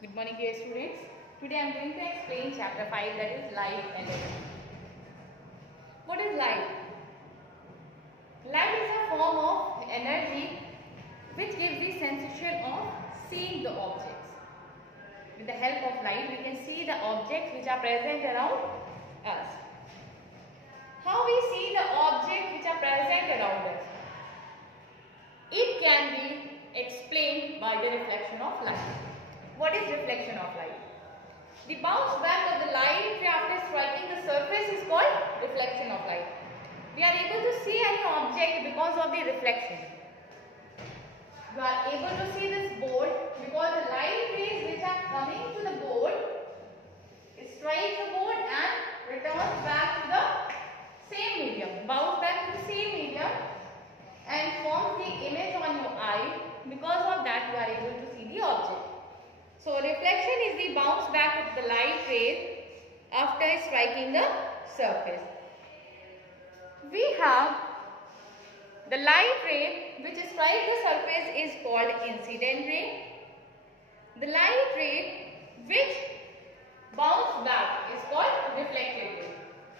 Good morning, dear students. Today I am going to explain chapter 5, that is light energy. What is light? Light is a form of energy which gives the sensation of seeing the objects. With the help of light, we can see the objects which are present around us. How we see the objects which are present around us? It can be explained by the reflection of light. What is reflection of light? The bounce back of the light after striking the surface is called reflection of light. We are able to see any object because of the reflection. You are able to see this board because the light rays which are coming to the board strike the board and returns back to the same medium, bounce back to the same medium and forms the image on your eye. Because of that, you are able to see the object. So reflection is the bounce back of the light rays after striking the surface. We have the light ray which strikes the surface is called incident ray. The light ray which bounce back is called reflected ray.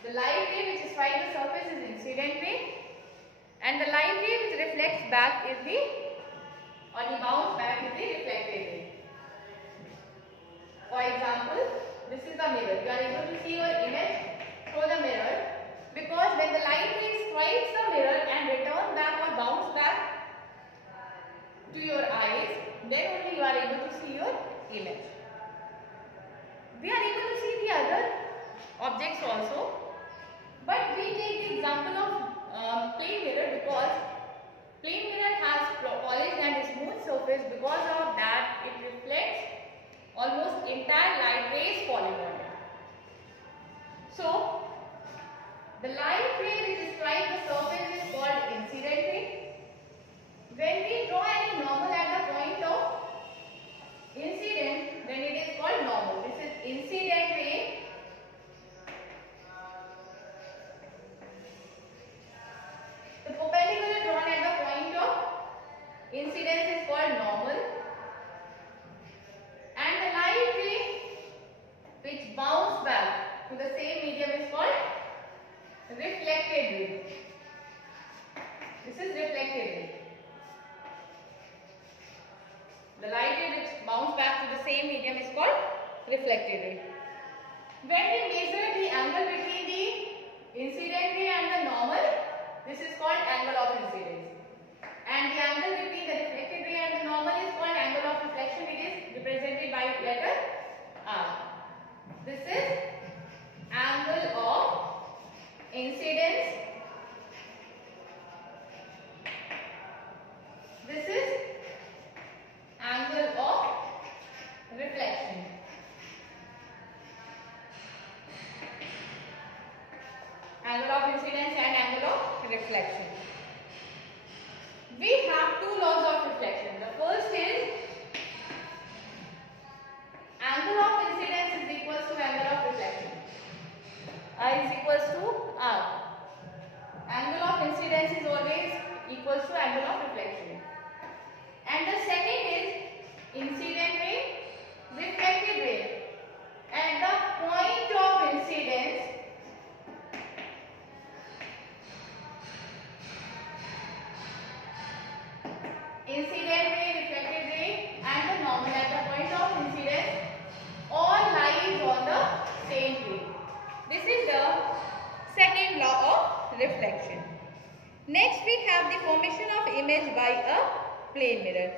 The light ray which strikes the surface is incident ray, and the light ray which reflects back is the bounce back is the reflected ray. For example, this is the mirror. You are able to see your image through the mirror because when the light ray strikes the mirror and returns back or bounce back to your eyes, then only you are able to see your image. We are able to see the other objects also, but we take the example of plane mirror because plane mirror has polished and smooth surface. Because of that, it reflects almost entire light rays falling on it. So, the light ray which strikes the surface is called incident ray. When we draw any normal at the point of incident, then it is called normal. This is incident ray. The perpendicular drawn at the point of incidence is called normal. And the light ray which bounce back to the same medium is called reflected ray. This is reflected ray. The light ray which bounce back to the same medium is called reflected ray. When we measure the angle between the incident ray and the normal, this is called angle of incidence. And the angle between the reflected ray and the normal is called angle of reflection. It is represented by letter R. This is angle of incidence. This is angle of reflection. Angle of incidence and angle of reflection. We have two laws of reflection. The first is angle of incidence is equals to angle of reflection. I is equals to R. Angle of incidence is always equals to angle of reflection. And the second is incident ray, reflected ray. At the point of incidence, incident ray, reflected ray and the normal at the point of incidence all lies on the same plane. This is the second law of reflection. Next we have the formation of image by a plane mirror.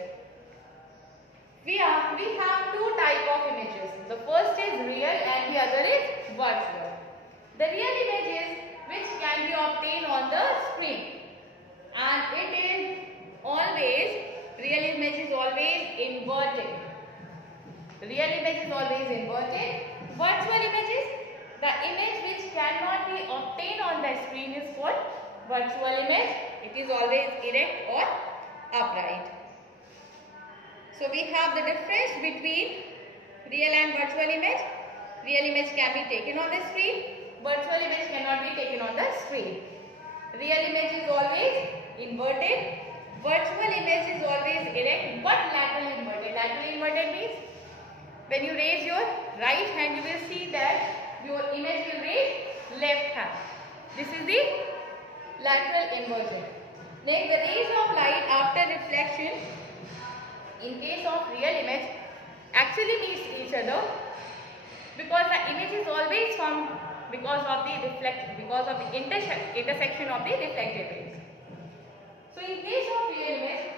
We have two types of images. The first is real and the other is virtual. The real image is which can be obtained on the screen, and it is always, real image is always inverted. Real image is always inverted. Virtual images, the image which cannot be obtained on the screen is called virtual image. It is always erect or upright. So we have the difference between real and virtual image. Real image can be taken on the screen. Virtual image cannot be taken on the screen. Real image is always inverted. Virtual image is always erect but laterally inverted. Laterally inverted means When you raise your right hand, you will see that your image will raise left hand. This is the lateral inversion. Next, the rays of light after reflection in case of real image actually meets each other because the image is always formed because of the intersection of the reflected rays. So in case of real image,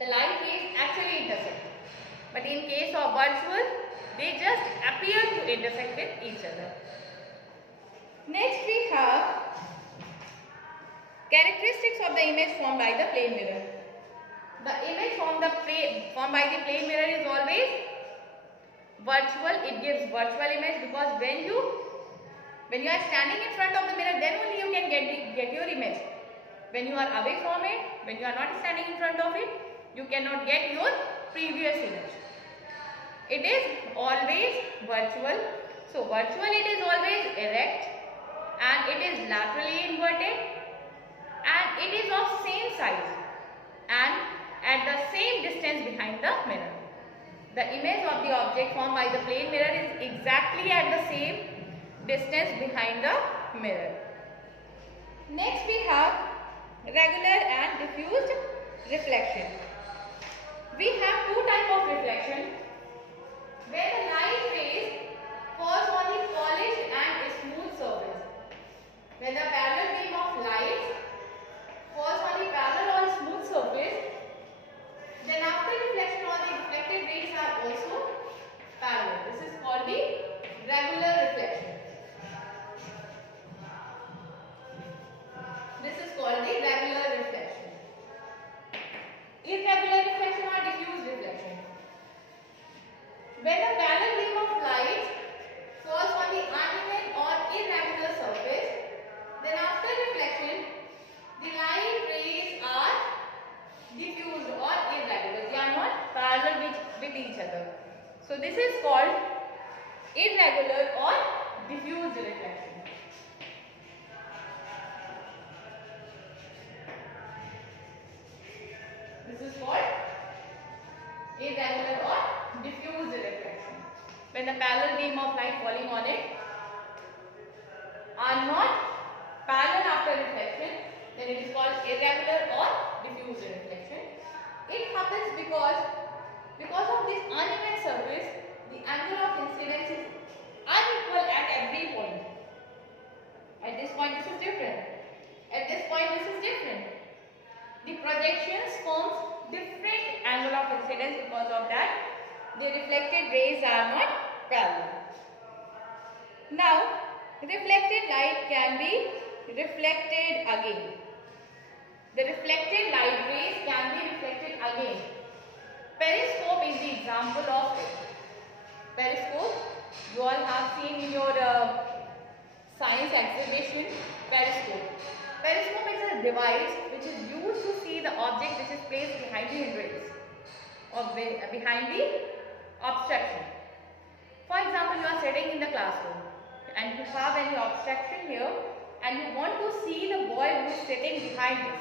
the light rays actually intersect, but in case of virtual, they just appear to intersect with each other. Next we have characteristics of the image formed by the plane mirror. The image formed by the plane mirror is always virtual. It gives virtual image because when you are standing in front of the mirror, then only you can get your image. When you are away from it, when you are not standing in front of it, you cannot get your previous image. It is always virtual. So virtual, it is always erect and it is laterally inverted and it is of same size and at the same distance behind the mirror. The image of the object formed by the plane mirror is exactly at the same distance behind the mirror. Next we have regular and diffused reflection. We have two types of reflection. Where the light rays falls on the polished and smooth surface. When the parallel beam of light falls on the parallel or smooth surface, then after reflection all the reflected rays are also parallel. This is called the regular reflection. This is called the regular reflection. Irregular reflection or diffuse reflection. When a parallel beam of light falls on the uneven or irregular surface, then after reflection, the light rays are diffused or irregular. They are not parallel with each other. So this is called irregular or diffused reflection. This is called irregular or diffused reflection. When the parallel beam of light falling on it are not parallel after reflection, then it is called irregular or diffused reflection. It happens because of this uneven surface, the angle of incidence is unequal at every point. At this point this is different. At this point this is different. The projections forms different angle of incidence because of that the reflected rays are not parallel. Now reflected light can be reflected again. The reflected light rays can be reflected again. Periscope is the example of it. Periscope, you all have seen in your science exhibition. Periscope. Periscope is a device which is used to see the object which is placed behind the hindrance or behind the obstruction. For example, you are sitting in the classroom and you have any obstruction here and you want to see the boy who is sitting behind it.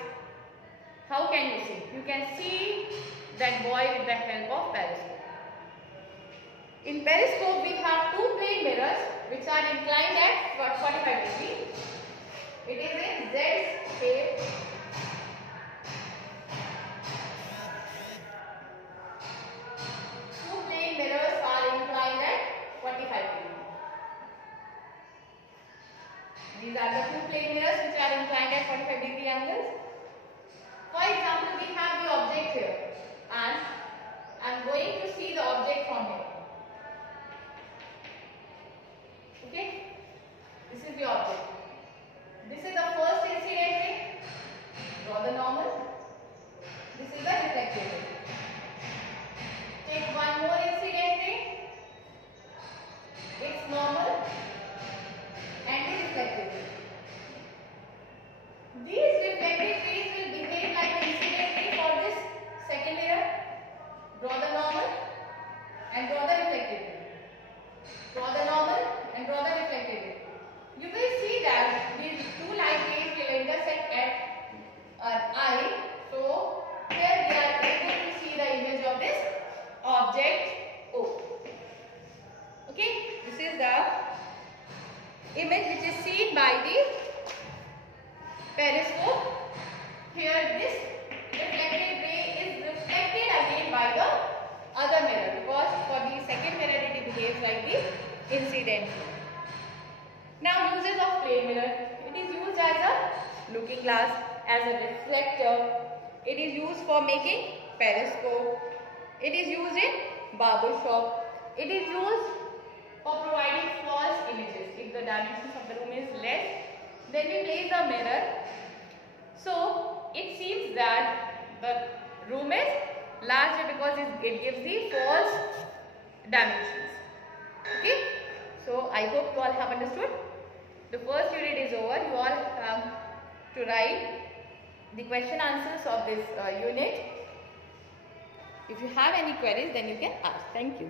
How can you see? You can see that boy with the help of periscope. In periscope, we have two plane mirrors which are inclined at 45 degrees. It is in Z shape. Two plane mirrors are inclined at 45 degrees. These are the two plane mirrors which are inclined at 45-degree angles. For example, we have the object here and I am going to see the object from here. Okay? This is the object. This is the first incident ray. Draw the normal. This is the reflected ray. Take one more incident ray. It's normal and the reflected ray. These reflected rays will behave like an incident ray for this second mirror. Draw the normal and draw the reflected ray. Draw the normal and draw the reflected ray. You will see by the periscope. Here this reflected ray is reflected again by the other mirror, because for the second mirror it behaves like the incident. Now uses of plane mirror. It is used as a looking glass, as a reflector. It is used for making periscope. It is used in barber shop. It is used for providing false images. If the dimensions of the room is less, then we place the mirror. So it seems that the room is larger because it gives the false dimensions. Okay. So I hope you all have understood. The first unit is over. You all have to write the question answers of this unit. If you have any queries, then you can ask. Thank you.